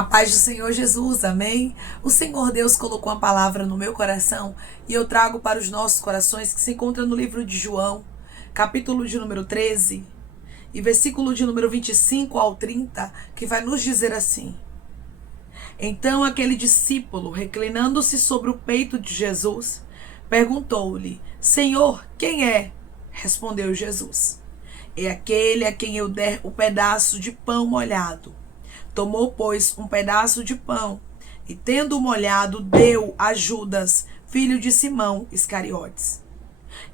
A paz do Senhor Jesus, amém? O Senhor Deus colocou uma palavra no meu coração e eu trago para os nossos corações que se encontra no livro de João, capítulo de número 13 e versículo de número 25 ao 30, que vai nos dizer assim: Então aquele discípulo, reclinando-se sobre o peito de Jesus, perguntou-lhe: Senhor, quem é? Respondeu Jesus: É aquele a quem eu der o pedaço de pão molhado. Tomou, pois, um pedaço de pão e, tendo molhado, deu a Judas, filho de Simão Iscariotes.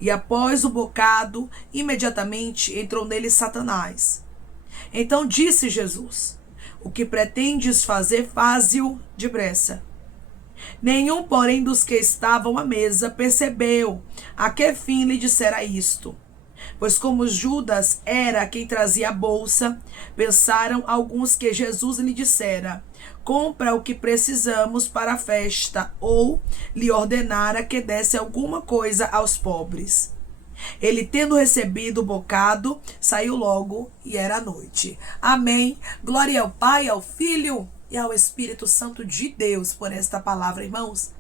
E após o bocado, imediatamente entrou nele Satanás. Então disse Jesus: O que pretendes fazer, faze-o depressa. Nenhum, porém, dos que estavam à mesa percebeu a que fim lhe dissera isto. Pois como Judas era quem trazia a bolsa, pensaram alguns que Jesus lhe dissera: compra o que precisamos para a festa, ou lhe ordenara que desse alguma coisa aos pobres. Ele, tendo recebido o bocado, saiu logo e era noite. Amém. Glória ao Pai, ao Filho e ao Espírito Santo de Deus por esta palavra, irmãos.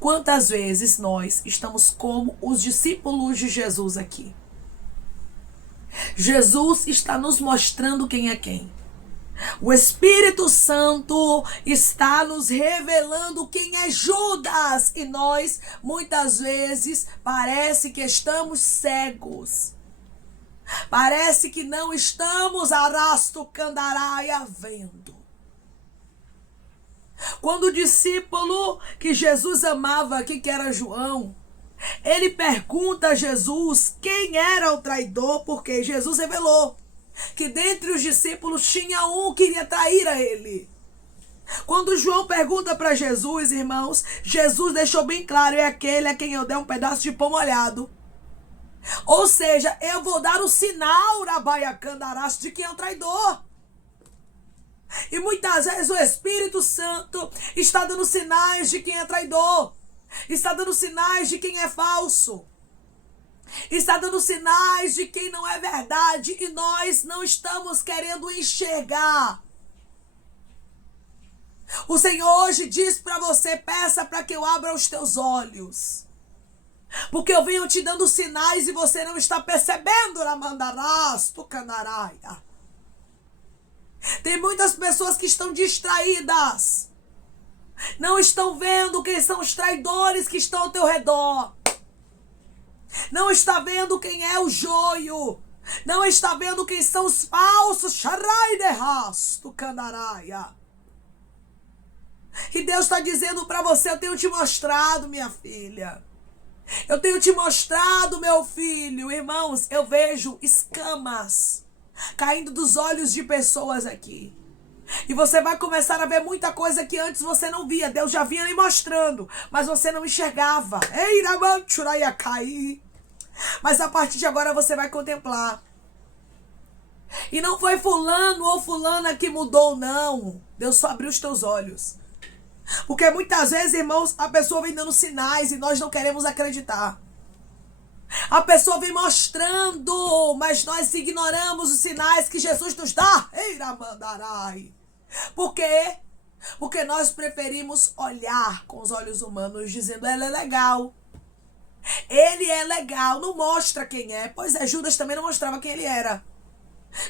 Quantas vezes nós estamos como os discípulos de Jesus aqui? Jesus está nos mostrando quem é quem. O Espírito Santo está nos revelando quem é Judas. E nós, muitas vezes, parece que estamos cegos. Parece que não estamos arasto candaraia vendo. Quando o discípulo que Jesus amava aqui, que era João, ele pergunta a Jesus quem era o traidor, porque Jesus revelou que dentre os discípulos tinha um que iria trair a ele. Quando João pergunta para Jesus, irmãos, Jesus deixou bem claro: é aquele a quem eu der um pedaço de pão molhado. Ou seja, eu vou dar o sinal, Rabaiacandarás, de quem é o traidor. E muitas vezes o Espírito Santo está dando sinais de quem é traidor. Está dando sinais de quem é falso. Está dando sinais de quem não é verdade. E nós não estamos querendo enxergar. O Senhor hoje diz para você: peça para que eu abra os teus olhos. Porque eu venho te dando sinais e você não está percebendo. Ramandarás, tucanaraia. Tem muitas pessoas que estão distraídas. Não estão vendo quem são os traidores que estão ao teu redor. Não está vendo quem é o joio. Não está vendo quem são os falsos. E Deus está dizendo para você: eu tenho te mostrado, minha filha. Eu tenho te mostrado, meu filho. Irmãos, eu vejo escamas caindo dos olhos de pessoas aqui. E você vai começar a ver muita coisa que antes você não via. Deus já vinha lhe mostrando, mas você não enxergava. Mas a partir de agora você vai contemplar. E não foi fulano ou fulana que mudou, não. Deus só abriu os teus olhos. Porque muitas vezes, irmãos, a pessoa vem dando sinais e nós não queremos acreditar. A pessoa vem mostrando, mas nós ignoramos os sinais que Jesus nos dá. Por quê? Porque nós preferimos olhar com os olhos humanos, dizendo: ela é legal. Ele é legal, não mostra quem é. Pois é, Judas também não mostrava quem ele era.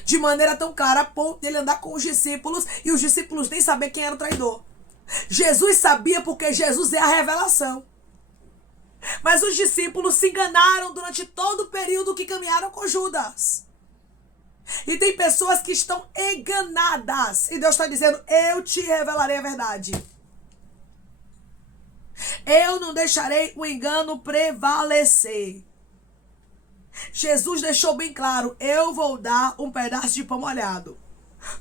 De maneira tão clara, a ponto dele andar com os discípulos e os discípulos nem saber quem era o traidor. Jesus sabia, porque Jesus é a revelação. Mas os discípulos se enganaram durante todo o período que caminharam com Judas. E tem pessoas que estão enganadas. E Deus está dizendo: eu te revelarei a verdade. Eu não deixarei o engano prevalecer. Jesus deixou bem claro: eu vou dar um pedaço de pão molhado.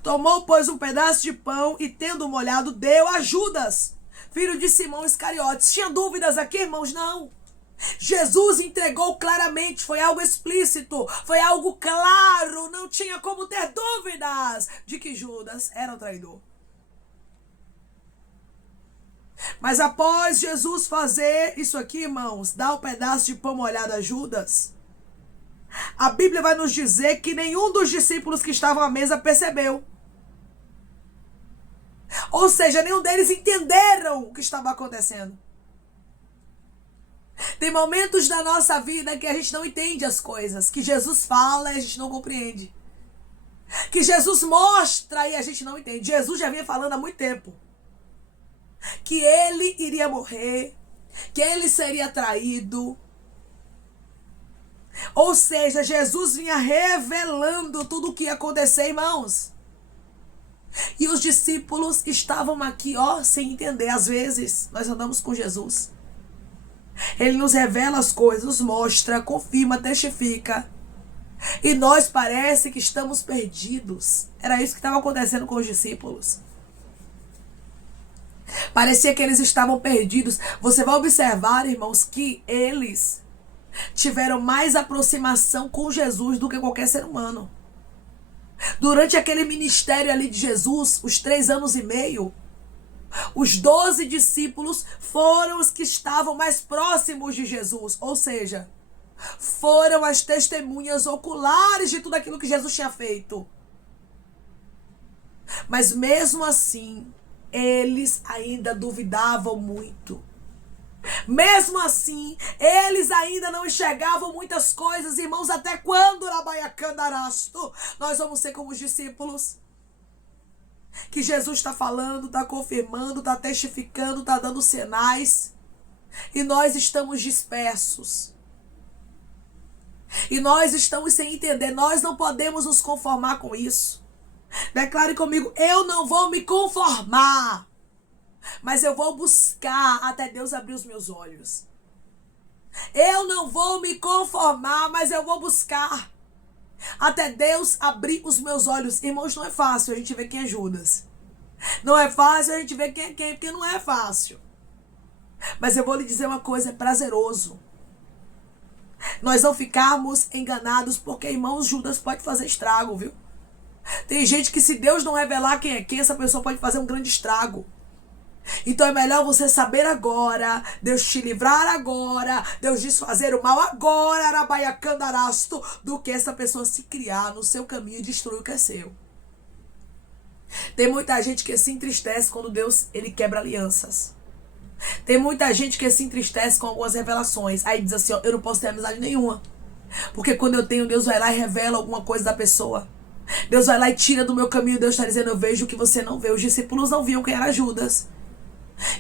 Tomou, pois, um pedaço de pão e, tendo molhado, deu a Judas, filho de Simão Iscariotes. Tinha dúvidas aqui, irmãos? Não. Jesus entregou claramente, foi algo explícito, foi algo claro, não tinha como ter dúvidas de que Judas era o traidor. Mas após Jesus fazer isso aqui, irmãos, dar um pedaço de pão molhado a Judas, a Bíblia vai nos dizer que nenhum dos discípulos que estavam à mesa percebeu. Ou seja, nenhum deles entenderam o que estava acontecendo. Tem momentos da nossa vida que a gente não entende as coisas, que Jesus fala e a gente não compreende. Que Jesus mostra e a gente não entende. Jesus já vinha falando há muito tempo que ele iria morrer, que ele seria traído. Ou seja, Jesus vinha revelando tudo o que ia acontecer, irmãos. E os discípulos estavam aqui, sem entender. Às vezes, nós andamos com Jesus. Ele nos revela as coisas, nos mostra, confirma, testifica. E nós parece que estamos perdidos. Era isso que estava acontecendo com os discípulos. Parecia que eles estavam perdidos. Você vai observar, irmãos, que eles tiveram mais aproximação com Jesus do que qualquer ser humano. Durante aquele ministério ali de Jesus, os 3 anos e meio, os 12 discípulos foram os que estavam mais próximos de Jesus. Ou seja, foram as testemunhas oculares de tudo aquilo que Jesus tinha feito. Mas mesmo assim, eles ainda duvidavam muito. Mesmo assim, eles ainda não enxergavam muitas coisas, irmãos. Até quando, Rabaiacandarasto, nós vamos ser como os discípulos? Que Jesus está falando, está confirmando, está testificando, está dando sinais. E nós estamos dispersos. E nós estamos sem entender. Nós não podemos nos conformar com isso. Declare comigo: eu não vou me conformar, mas eu vou buscar até Deus abrir os meus olhos. Eu não vou me conformar, mas eu vou buscar até Deus abrir os meus olhos. Irmãos, não é fácil a gente ver quem é Judas. Não é fácil a gente ver quem é quem, porque não é fácil. Mas eu vou lhe dizer uma coisa, é prazeroso nós não ficarmos enganados, porque, irmãos, Judas pode fazer estrago, viu? Tem gente que, se Deus não revelar quem é quem, essa pessoa pode fazer um grande estrago. Então é melhor você saber agora, Deus te livrar agora, Deus desfazer o mal agora, Arabaiacandarasto, do que essa pessoa se criar no seu caminho e destruir o que é seu. Tem muita gente que se entristece quando Deus ele quebra alianças. Tem muita gente que se entristece com algumas revelações. Aí diz assim, eu não posso ter amizade nenhuma. Porque quando eu tenho, Deus vai lá e revela alguma coisa da pessoa. Deus vai lá e tira do meu caminho. Deus está dizendo, eu vejo o que você não vê. Os discípulos não viam quem era Judas.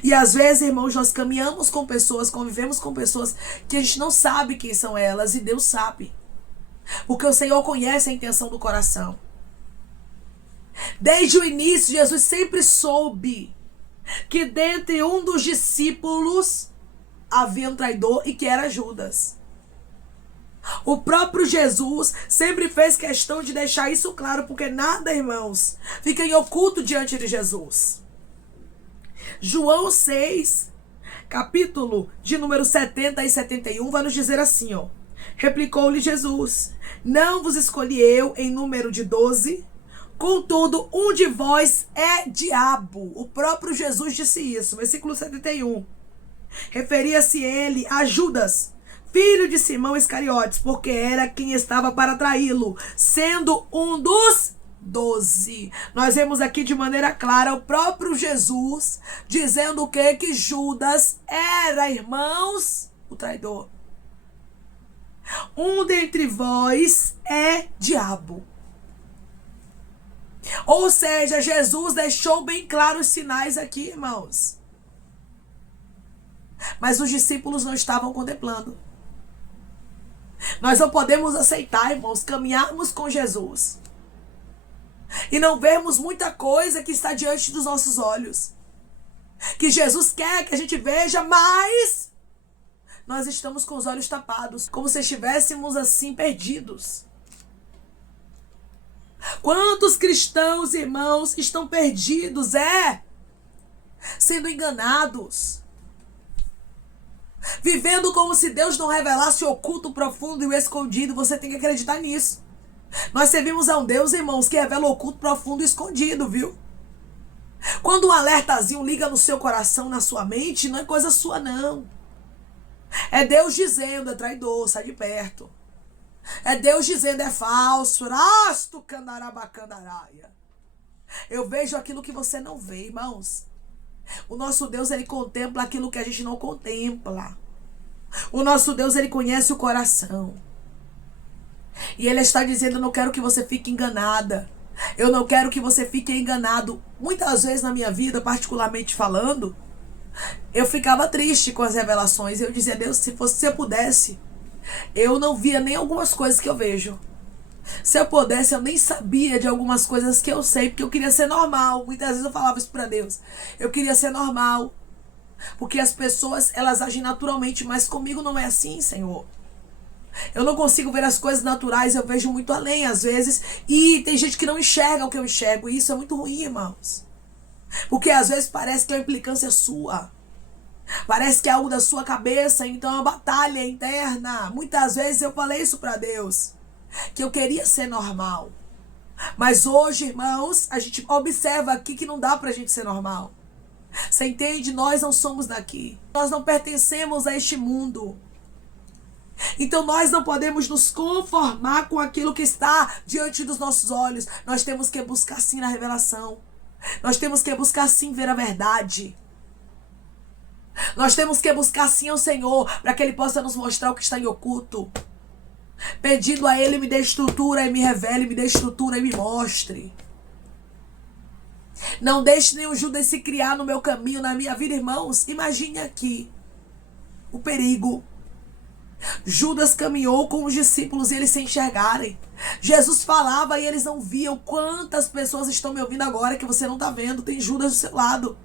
E às vezes, irmãos, nós caminhamos com pessoas, convivemos com pessoas que a gente não sabe quem são elas. E Deus sabe. Porque o Senhor conhece a intenção do coração. Desde o início, Jesus sempre soube que dentre um dos discípulos havia um traidor e que era Judas. O próprio Jesus sempre fez questão de deixar isso claro, porque nada, irmãos, fica em oculto diante de Jesus. João 6, capítulo de número 70 e 71, vai nos dizer assim, replicou-lhe Jesus, não vos escolhi eu em número de 12? Contudo, um de vós é diabo. O próprio Jesus disse isso. Versículo 71. Referia-se ele a Judas, filho de Simão Iscariotes, porque era quem estava para traí-lo, sendo um dos 12. Nós vemos aqui de maneira clara o próprio Jesus dizendo o quê? Que Judas era, irmãos, o traidor. Um dentre vós é diabo. Ou seja, Jesus deixou bem claro os sinais aqui, irmãos. Mas os discípulos não estavam contemplando. Nós não podemos aceitar, irmãos, caminharmos com Jesus e não vermos muita coisa que está diante dos nossos olhos. Que Jesus quer que a gente veja, mas nós estamos com os olhos tapados, como se estivéssemos assim perdidos. Quantos cristãos, irmãos, estão perdidos, sendo enganados, vivendo como se Deus não revelasse o oculto, o profundo e o escondido. Você tem que acreditar nisso. Nós servimos a um Deus, irmãos, que revela o oculto, profundo e escondido, viu? Quando um alertazinho liga no seu coração, na sua mente, não é coisa sua, não. É Deus dizendo, é traidor, sai de perto. É Deus dizendo, é falso. Rasto candarabacandaraia. Eu vejo aquilo que você não vê, irmãos. O nosso Deus, ele contempla aquilo que a gente não contempla. O nosso Deus, ele conhece o coração. E ele está dizendo: eu não quero que você fique enganada. Eu não quero que você fique enganado. Muitas vezes na minha vida, particularmente falando, eu ficava triste com as revelações. Eu dizia: Deus, se eu pudesse, eu não via nem algumas coisas que eu vejo. Se eu pudesse, eu nem sabia de algumas coisas que eu sei, porque eu queria ser normal. Muitas vezes eu falava isso para Deus. Eu queria ser normal. Porque as pessoas, elas agem naturalmente, mas comigo não é assim, Senhor. Eu não consigo ver as coisas naturais, eu vejo muito além às vezes. E tem gente que não enxerga o que eu enxergo. E isso é muito ruim, irmãos. Porque às vezes parece que é uma implicância sua. Parece que é algo da sua cabeça, então é uma batalha interna. Muitas vezes eu falei isso para Deus, que eu queria ser normal. Mas hoje, irmãos, a gente observa aqui que não dá pra gente ser normal. Você entende? Nós não somos daqui. Nós não pertencemos a este mundo. Então nós não podemos nos conformar com aquilo que está diante dos nossos olhos. Nós temos que buscar sim na revelação. Nós temos que buscar sim ver a verdade. Nós temos que buscar sim ao Senhor, para que Ele possa nos mostrar o que está em oculto. Pedindo a Ele: me dê estrutura e me revele, me dê estrutura e me mostre. Não deixe nenhum Judas se criar no meu caminho, na minha vida, irmãos. Imagine aqui o perigo. Judas caminhou com os discípulos e eles se enxergarem. Jesus falava e eles não viam. Quantas pessoas estão me ouvindo agora que você não está vendo? Tem Judas do seu lado.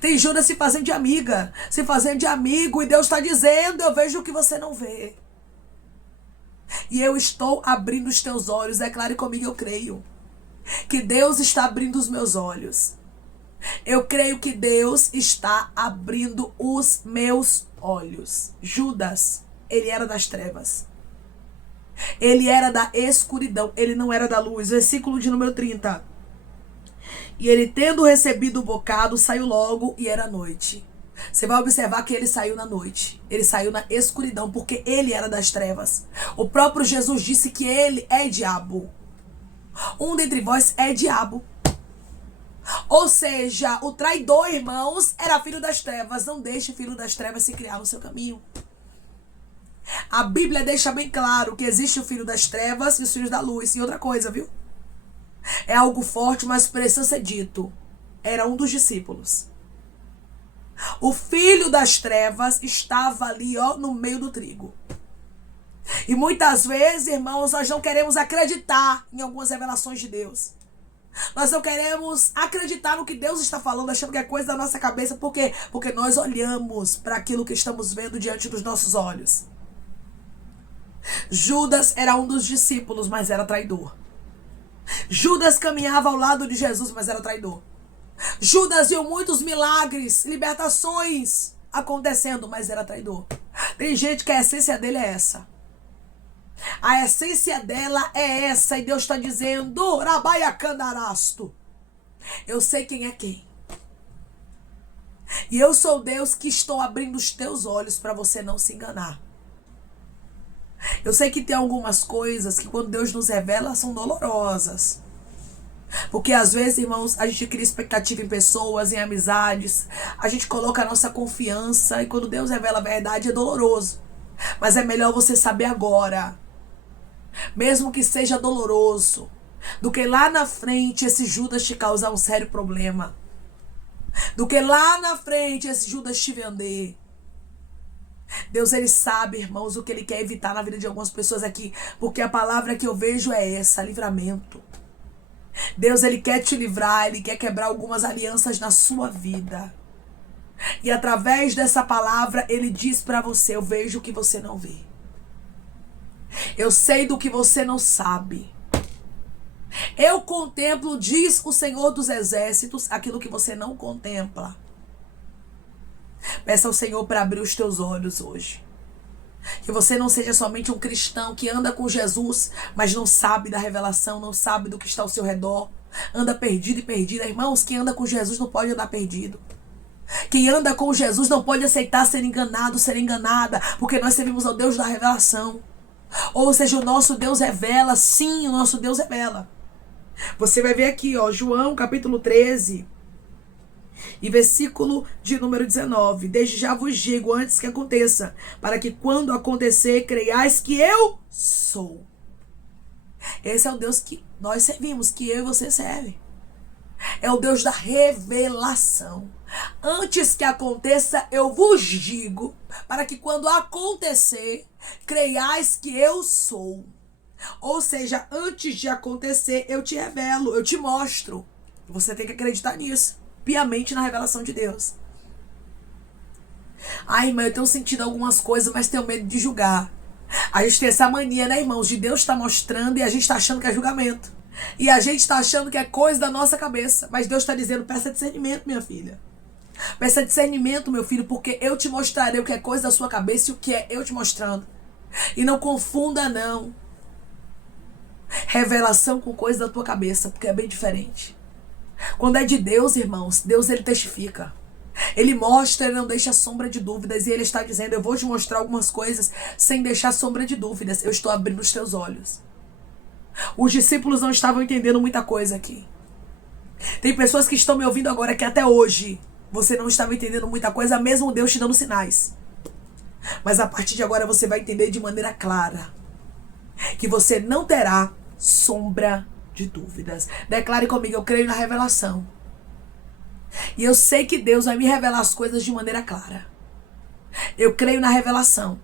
Tem Judas se fazendo de amiga, se fazendo de amigo, e Deus está dizendo: eu vejo o que você não vê. E eu estou abrindo os teus olhos. Declare comigo: eu creio que Deus está abrindo os meus olhos. Eu creio que Deus está abrindo os meus olhos. Judas, ele era das trevas. Ele era da escuridão. Ele não era da luz. Versículo de número 30. E ele, tendo recebido o bocado, saiu logo, e era noite. Você vai observar que ele saiu na noite. Ele saiu na escuridão, porque ele era das trevas. O próprio Jesus disse que ele é diabo. Um dentre vós é diabo. Ou seja, o traidor, irmãos, era filho das trevas. Não deixe o filho das trevas se criar no seu caminho. A Bíblia deixa bem claro que existe o filho das trevas e os filhos da luz. E outra coisa, viu? É algo forte, mas precisa ser dito. Era um dos discípulos. O filho das trevas estava ali, ó, no meio do trigo. E muitas vezes, irmãos, nós não queremos acreditar em algumas revelações de Deus. Nós não queremos acreditar no que Deus está falando, achando que é coisa da nossa cabeça. Por quê? Porque nós olhamos para aquilo que estamos vendo diante dos nossos olhos. Judas era um dos discípulos, mas era traidor. Judas caminhava ao lado de Jesus, mas era traidor. Judas viu muitos milagres, libertações acontecendo, mas era traidor. Tem gente que a essência dele é essa. A essência dela é essa. E Deus está dizendo: Rabaiacandarasto, eu sei quem é quem. E eu sou Deus que estou abrindo os teus olhos para você não se enganar. Eu sei que tem algumas coisas que quando Deus nos revela são dolorosas. Porque às vezes, irmãos, a gente cria expectativa em pessoas, em amizades. A gente coloca a nossa confiança. E quando Deus revela a verdade é doloroso. Mas é melhor você saber agora, mesmo que seja doloroso, do que lá na frente esse Judas te causar um sério problema. Do que lá na frente esse Judas te vender. Deus, ele sabe, irmãos, o que ele quer evitar na vida de algumas pessoas aqui. Porque a palavra que eu vejo é essa: livramento. Deus, ele quer te livrar, ele quer quebrar algumas alianças na sua vida. E através dessa palavra, ele diz para você: eu vejo o que você não vê. Eu sei do que você não sabe. Eu contemplo, diz o Senhor dos Exércitos, aquilo que você não contempla. Peça ao Senhor para abrir os teus olhos hoje. Que você não seja somente um cristão que anda com Jesus, mas não sabe da revelação, não sabe do que está ao seu redor. Anda perdido e perdida. Irmãos, quem anda com Jesus não pode andar perdido. Quem anda com Jesus não pode aceitar ser enganado, ser enganada, porque nós servimos ao Deus da revelação. Ou seja, o nosso Deus revela, sim, o nosso Deus revela. Você vai ver aqui, ó, João capítulo 13 e versículo de número 19. Desde já vos digo, antes que aconteça, para que quando acontecer, creiais que eu sou. Esse é o Deus que nós servimos, que eu e você serve. É o Deus da revelação. Antes que aconteça, eu vos digo, para que quando acontecer, creiais que eu sou. Ou seja, antes de acontecer, eu te revelo, eu te mostro. Você tem que acreditar nisso, piamente na revelação de Deus. Ai, irmã, eu tenho sentido algumas coisas, mas tenho medo de julgar. A gente tem essa mania, né, irmãos, de Deus estar mostrando e a gente está achando que é julgamento. E a gente está achando que é coisa da nossa cabeça. Mas Deus está dizendo, peça discernimento, minha filha. Peça discernimento, meu filho, porque eu te mostrarei o que é coisa da sua cabeça e o que é eu te mostrando. E não confunda, não. Revelação com coisa da tua cabeça, porque é bem diferente. Quando é de Deus, irmãos, Deus ele testifica. Ele mostra, ele não deixa sombra de dúvidas. E ele está dizendo, eu vou te mostrar algumas coisas sem deixar sombra de dúvidas. Eu estou abrindo os teus olhos. Os discípulos não estavam entendendo muita coisa aqui. Tem pessoas que estão me ouvindo agora que até hoje você não estava entendendo muita coisa, mesmo Deus te dando sinais. Mas a partir de agora você vai entender de maneira clara que você não terá sombra de dúvidas. Declare comigo, eu creio na revelação. E eu sei que Deus vai me revelar as coisas de maneira clara. Eu creio na revelação.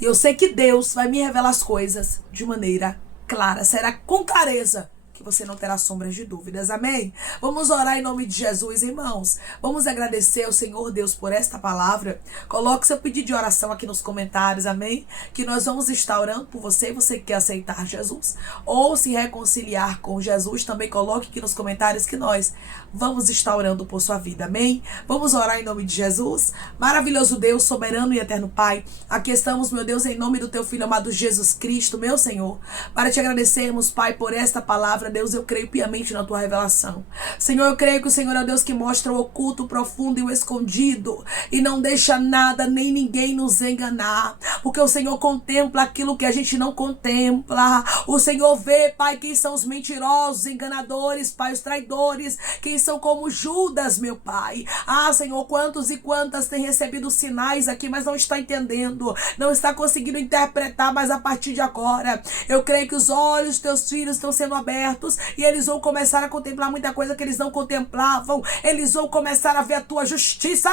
E eu sei que Deus vai me revelar as coisas de maneira clara. Será com clareza que você não terá sombras de dúvidas. Amém? Vamos orar em nome de Jesus, irmãos. Vamos agradecer ao Senhor Deus por esta palavra. Coloque seu pedido de oração aqui nos comentários. Amém? Que nós vamos estar orando por você. Você que quer aceitar Jesus ou se reconciliar com Jesus, também coloque aqui nos comentários que nós vamos estar orando por sua vida. Amém? Vamos orar em nome de Jesus. Maravilhoso Deus, soberano e eterno Pai. Aqui estamos, meu Deus, em nome do teu Filho amado Jesus Cristo, meu Senhor, para te agradecermos, Pai, por esta palavra. Deus, eu creio piamente na tua revelação. Senhor, eu creio que o Senhor é o Deus que mostra o oculto, o profundo e o escondido e não deixa nada nem ninguém nos enganar, porque o Senhor contempla aquilo que a gente não contempla. O Senhor vê, Pai, quem são os mentirosos, enganadores, Pai, os traidores, quem são como Judas, meu Pai. Ah, Senhor, quantos e quantas têm recebido sinais aqui, mas não está entendendo, não está conseguindo interpretar, mas a partir de agora, eu creio que os olhos dos teus filhos estão sendo abertos e eles vão começar a contemplar muita coisa que eles não contemplavam. Eles vão começar a ver a tua justiça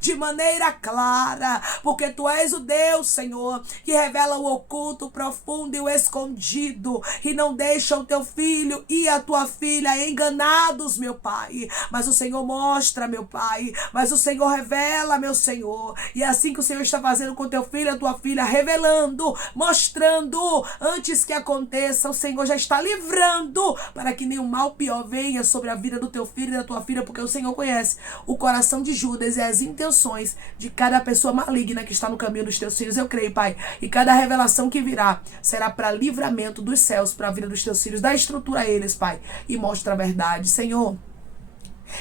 de maneira clara, porque tu és o Deus, Senhor, que revela o oculto, o profundo e o escondido, e não deixa o teu filho e a tua filha enganados, meu Pai. Mas o Senhor mostra, meu Pai, mas o Senhor revela, meu Senhor, e é assim que o Senhor está fazendo com teu filho e a tua filha, revelando, mostrando, antes que aconteça. O Senhor já está livrando para que nenhum mal pior venha sobre a vida do teu filho e da tua filha, porque o Senhor conhece o coração de Judas e as intenções de cada pessoa maligna que está no caminho dos teus filhos. Eu creio, Pai, e cada revelação que virá será para livramento dos céus, para a vida dos teus filhos. Dá estrutura a eles, Pai, e mostra a verdade. Senhor,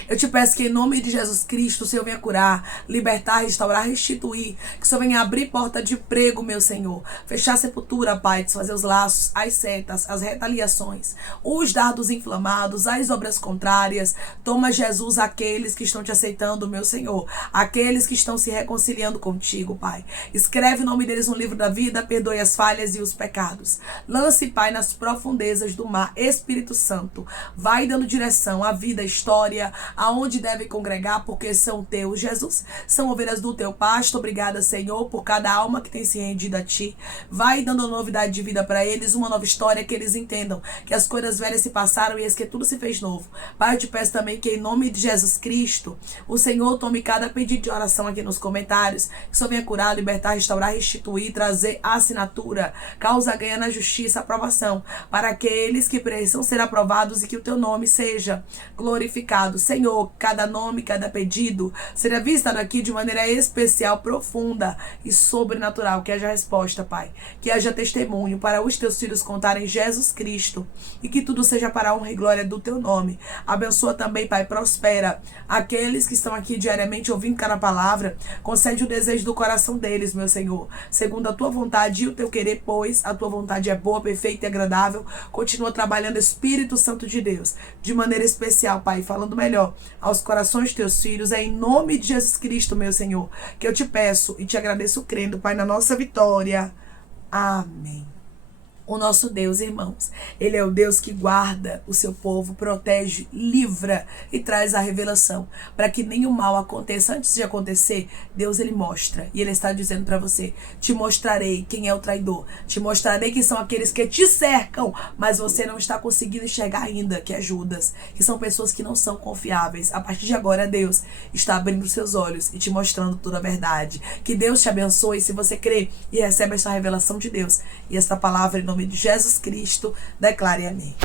eu te peço que em nome de Jesus Cristo o Senhor venha curar, libertar, restaurar, restituir. Que o Senhor venha abrir porta de emprego, meu Senhor. Fechar a sepultura, Pai, desfazer os laços, as setas, as retaliações, os dardos inflamados, as obras contrárias. Toma, Jesus, aqueles que estão te aceitando, meu Senhor. Aqueles que estão se reconciliando contigo, Pai. Escreve o nome deles no livro da vida, perdoe as falhas e os pecados. Lance, Pai, nas profundezas do mar. Espírito Santo, vai dando direção à vida, à história, aonde devem congregar, porque são teus, Jesus. São ovelhas do teu pasto. Obrigada, Senhor, por cada alma que tem se rendido a ti. Vai dando novidade de vida para eles, uma nova história, que eles entendam que as coisas velhas se passaram e eis que tudo se fez novo. Pai, eu te peço também que em nome de Jesus Cristo, o Senhor tome cada pedido de oração aqui nos comentários, que o Senhor venha curar, libertar, restaurar, restituir, trazer assinatura, causa ganha na justiça, aprovação, para aqueles que precisam ser aprovados e que o teu nome seja glorificado. Senhor, cada nome, cada pedido seja visitado aqui de maneira especial, profunda e sobrenatural. Que haja resposta, Pai. Que haja testemunho para os teus filhos contarem Jesus Cristo. E que tudo seja para a honra e glória do teu nome. Abençoa também, Pai, prospera aqueles que estão aqui diariamente ouvindo cada palavra. Concede o desejo do coração deles, meu Senhor, segundo a tua vontade e o teu querer, pois a tua vontade é boa, perfeita e agradável. Continua trabalhando, Espírito Santo de Deus, de maneira especial, Pai, falando melhor aos corações dos teus filhos. É em nome de Jesus Cristo, meu Senhor, que eu te peço e te agradeço crendo, Pai, na nossa vitória. Amém. O nosso Deus, irmãos, Ele é o Deus que guarda o seu povo, protege, livra e traz a revelação para que nenhum mal aconteça. Antes de acontecer, Deus, Ele mostra. E Ele está dizendo para você: te mostrarei quem é o traidor. Te mostrarei quem são aqueles que te cercam, mas você não está conseguindo enxergar ainda, que é Judas, que são pessoas que não são confiáveis. A partir de agora, Deus está abrindo seus olhos e te mostrando toda a verdade. Que Deus te abençoe se você crê e recebe essa revelação de Deus. E essa palavra, em nome de Jesus Cristo, declare amém.